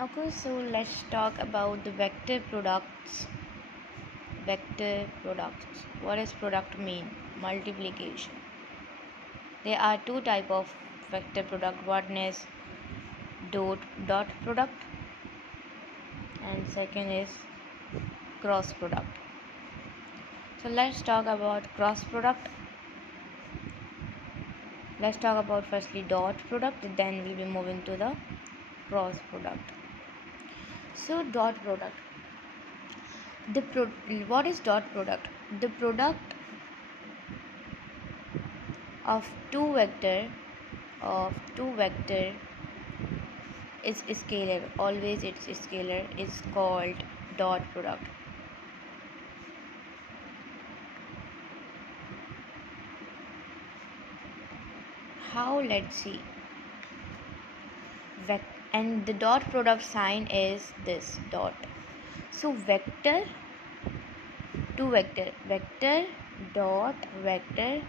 Okay, so let's talk about the vector products. Vector products. What does product mean? Multiplication. There are two type of vector product. One is dot product and second is cross product. So let's talk about cross product. Let's talk about firstly dot product, then we'll be moving to the cross product. So dot product. What is dot product? The product of two vector is scalar. Always it's scalar. Is called dot product. How? Let's see. And the dot product sign is this dot. So vector, two vector vector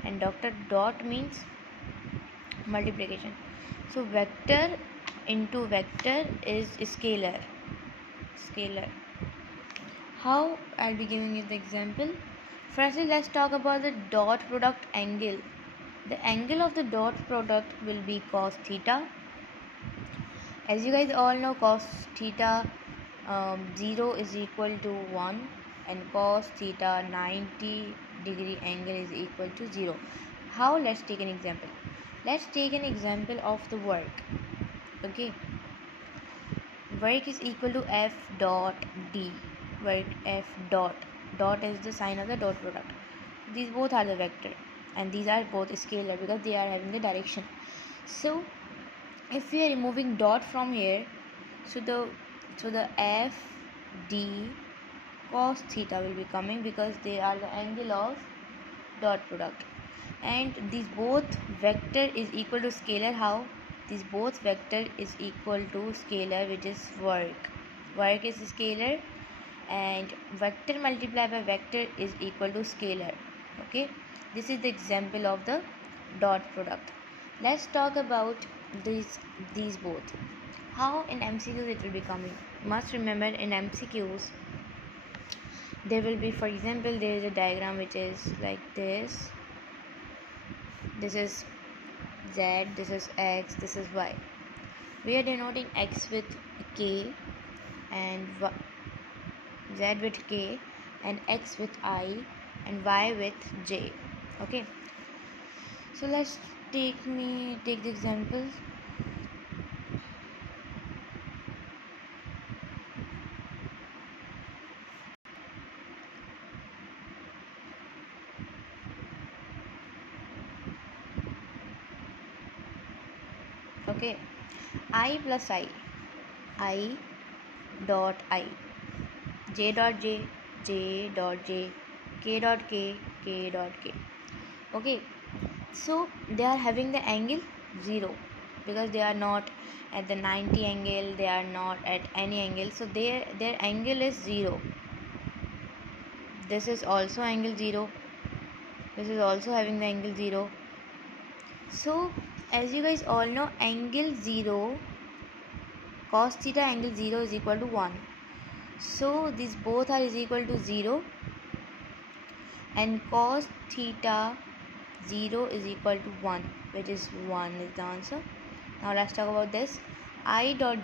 and doctor dot means multiplication. So vector into vector is scalar. How? I'll be giving you the example. Firstly, let's talk about the dot product angle. The angle of the dot product will be cos theta. As you guys all know, cos theta 0 is equal to 1 and cos theta 90 degree angle is equal to 0. How? Let's take an example. Let's take an example of the work. Okay, work is equal to f dot d. Work f dot is the sign of the dot product. These both are the vector and these are both scalar because they are having the direction. So if we are removing dot from here, so the f d cos theta will be coming because they are the angle of dot product, and these both vector is equal to scalar. How? These both vector is equal to scalar, which is work is scalar and vector multiplied by vector is equal to scalar. Okay, this is the example of the dot product. Let's talk about these both. How in MCQs it will be coming? Must remember, in MCQs there will be, for example, there is a diagram which is like this. This is z, this is x, this is y. We are denoting x with k and z with k and x with I and y with j. Okay, so let's take the examples. Okay, I plus I dot I, j dot j, j dot j, k dot k, k dot k. Okay, so they are having the angle 0 because they are not at the 90 angle, they are not at any angle, so their angle is 0. This is also angle 0, this is also having the angle 0. So as you guys all know, angle 0, cos theta angle 0 is equal to 1. So these both are is equal to 0 and cos theta 0 is equal to 1, which is 1 is the answer. Now let's talk about this. I dot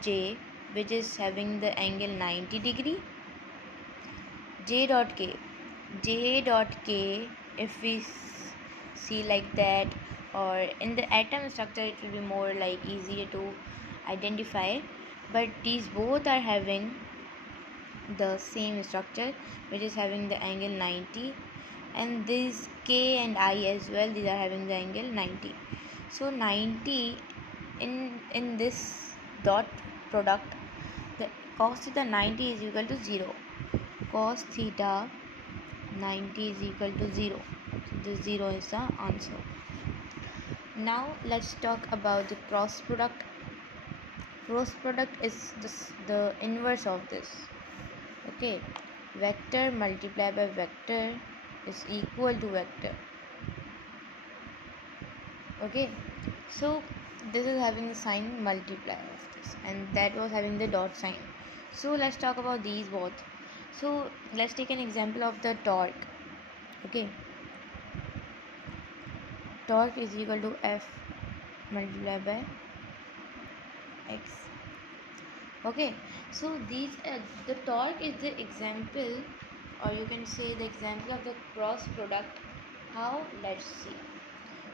j, which is having the angle 90 degree. J dot k, if we see like that, or in the atom structure it will be more like easier to identify, but these both are having the same structure, which is having the angle 90, and this k and I as well, these are having the angle 90. So 90 in this dot product, the cos theta 90 is equal to 0. Cos theta 90 is equal to 0. So this 0 is the answer. Now let's talk about the cross product. Cross product is the inverse of this. Okay, vector multiplied by vector is equal to vector. Okay, so this is having the sign multiply of this, and that was having the dot sign. So let's talk about these both. So let's take an example of the torque. Okay, torque is equal to F multiplied by X. Okay, so these the torque is the example, or you can say the example of the cross product. How? Let's see.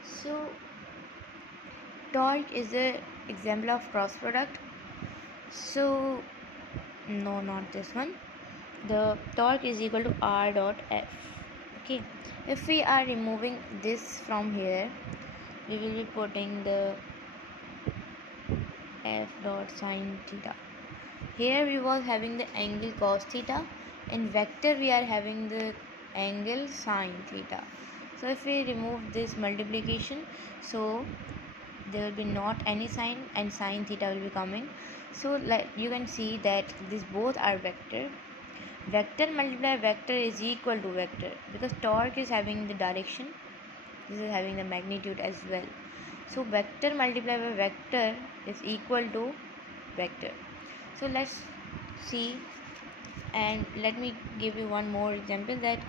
So torque is the example of cross product. So no, not this one. The torque is equal to R dot F. Okay, if we are removing this from here, we will be putting the F dot sine theta. Here we was having the angle cos theta. In vector we are having the angle sine theta. So if we remove this multiplication, so there will be not any sign and sine theta will be coming. So like you can see that these both are vector. Vector multiply vector is equal to vector, because torque is having the direction, this is having the magnitude as well. So vector multiply by vector is equal to vector. So let's see, and let me give you one more example, that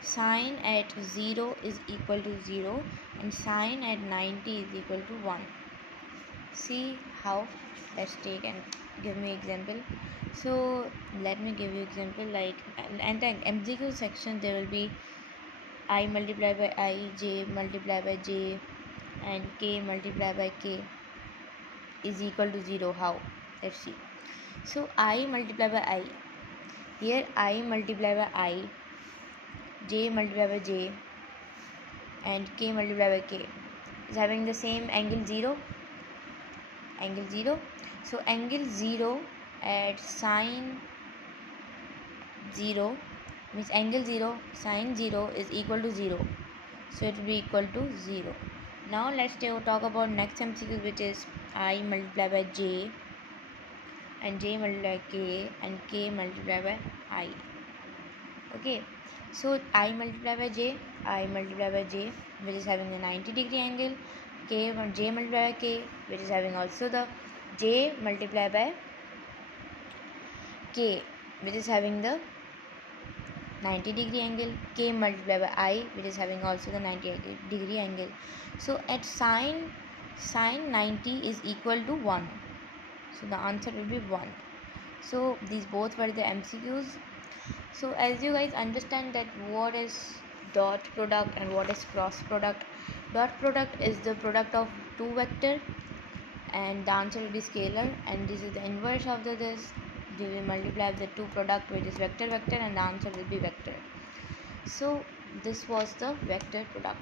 sine at 0 is equal to 0 and sine at 90 is equal to 1. See how? Let's take and give me example. So let me give you example, like, and then MCQ section there will be I multiplied by I, j multiplied by j, and k multiplied by k is equal to 0. How? Let's see. So I multiplied by I, here I multiplied by I, j multiplied by j, and k multiplied by k is having the same angle 0. Angle 0. So angle 0 at sine 0 means angle 0 sine 0 is equal to 0. So it will be equal to 0. Now let's talk about next MCQ, which is I multiplied by j and j multiplied by k and k multiplied by I. Okay, so I multiplied by j, which is having a 90-degree angle, j multiplied by k, which is having also the j multiplied by k, which is having the 90-degree angle, k multiplied by I, which is having also the 90-degree angle. So at sine 90 is equal to 1. So the answer will be 1. So these both were the MCQs. So as you guys understand that what is dot product and what is cross product. Dot product is the product of two vector, and the answer will be scalar, and this is the inverse of this. We will multiply the two product, which is vector, and the answer will be vector. So this was the vector product.